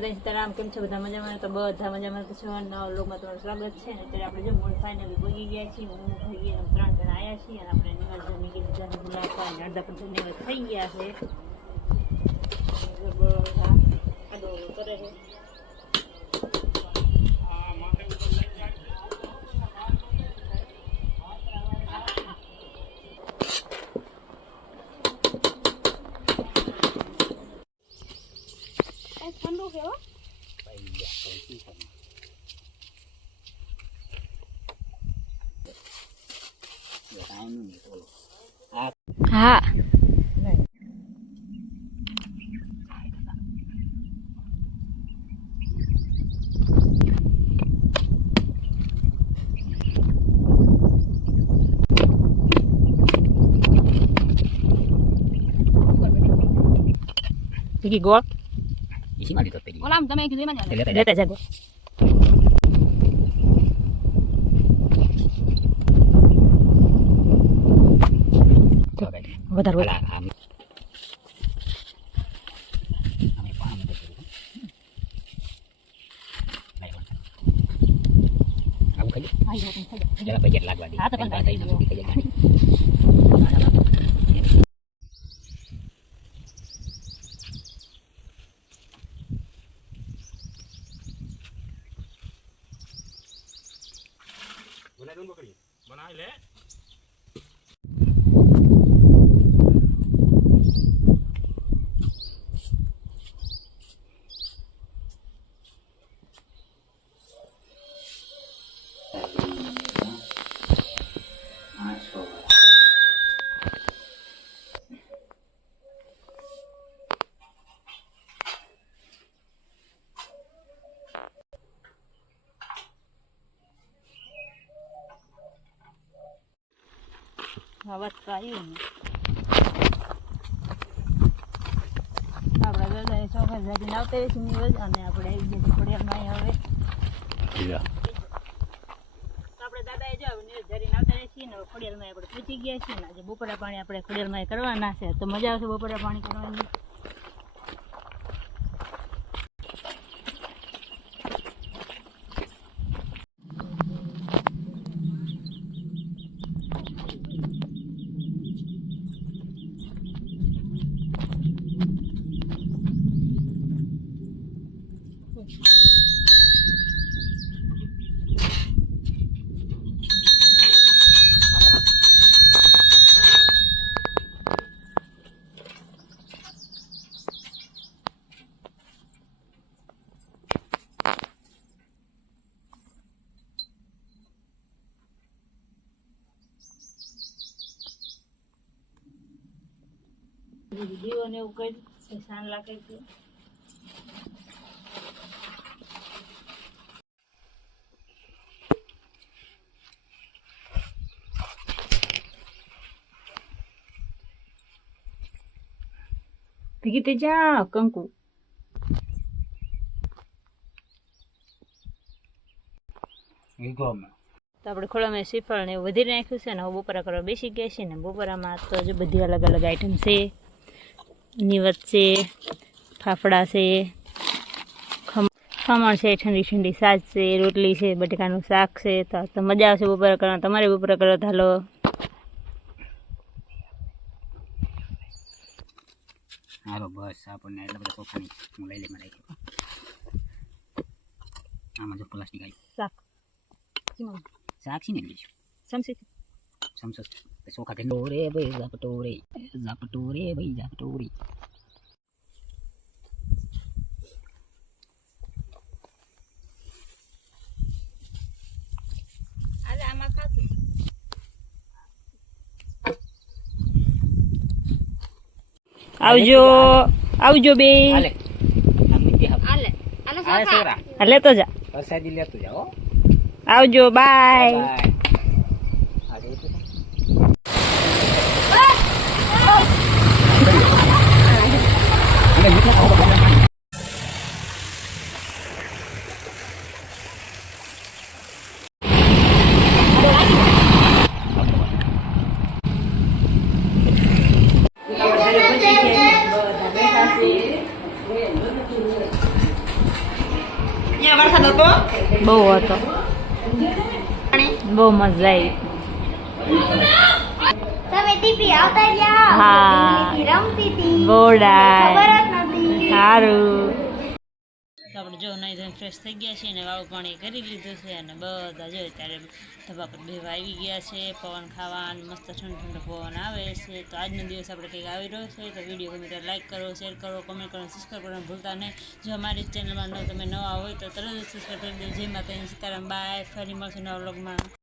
માતાજી સીતારામ, કેમ છો બધા મજામાં? તો બધા મજામાં છો. નવા વ્લોગમાં તમારું સ્વાગત છે. અને અત્યારે આપણે જો મોડ ફાઇનલી પહોંચી ગયા છીએ. હું ભાઈ 3 જણા આવ્યા છીએ અને આપણે નિવાસ જમી કે બીજાને બોલાવતા અને અડધા પણ નિવાસ થઈ ગયા છે. આડો કરે છે. ठंडो के हो हाँ Tiki gol. Isi mah ditutup. Olam તમે કીધું એમાં જ લેતા જાગો. વધારે Bữa nay bकरी बनाए ले વાત આવ્યું ને આપણે દાદા ચોખા જાતીને આવતા છીએ નિવજ અને આપણે આવી ગયા ખોડિયારમાં હવે આપણે દાદાએ જાવ ને ધરીને આવતા છીએ ને ખોડિયારમાં આપણે પહોંચી ગયા છીએ ને આજે બપોરા પાણી આપણે ખોડિયારમાં કરવાના છે તો મજા આવશે બપોરા પાણી કરવાની. જીવન એવું કઈ સાન લાગે છે. ભીગી જા કંકુ તો આપણે ખોળામાં શ્રીફળ ને એવું વધી નાખ્યું છે ને હવે બપોરા કરવા બેસી ગયા છે ને બપોરામાં તો હજુ બધી અલગ અલગ આઈટમ છે. નિવત છે, ફાફડા છે, ખમણ છે, ઠંડી ઠંડી સાજ છે, રોટલી છે, બટેકાનું શાક છે. તો મજા આવશે બપોરા કરવા. તમારે બપોરા કરો તો હાલો. હાલો બસ આપણને એટલા બધા ચોખાની હું લઈ લે મને આમાં જો પ્લાસ્ટિક આવી શાક શાક છે ને લીધું સમસી સમસો ચોખા કે રે ભાઈ ઝાપટો રે ભાઈ ઝાપટો રે. આજે આમાં ખાશું આવજો આવજો બે હાલે હાલે હાલે સોરા લેતો જા વરસાદી લેતો જાઓ આવજો બાય. વરસાદ હતો બહુ હતો, બહુ મજા આવી. તમે ટીપી આવતા ગયા હા. રમતી હતી બોડાય ખબર જ નથી. સારું. આપણે જો નહીં ધોઈને ફ્રેશ થઈ ગયા છીએ ને વાવ પાણી કરી લીધું છે અને બધા જો ત્યારે ધબા પર બેવા આવી ગયા છે પવન ખાવા અને મસ્ત ઠંડો ઠંડો પવન આવે છે. તો આજનો દિવસ આપણે કંઈક આવી રહ્યો છે. તો વિડીયો ગમે ત્યારે લાઈક કરો, શેર કરો, કમેન્ટ કરો, સબસ્ક્રાઈબ કરવાનું ભૂલતા નહીં. જો અમારી ચેનલમાં તમે નવા હોય તો તરત જ સબસ્ક્રાઈબ કરી દેજો. જય માતાજી, સીતારામ, બાય. ફરી મળશે નવા વ્લોગમાં.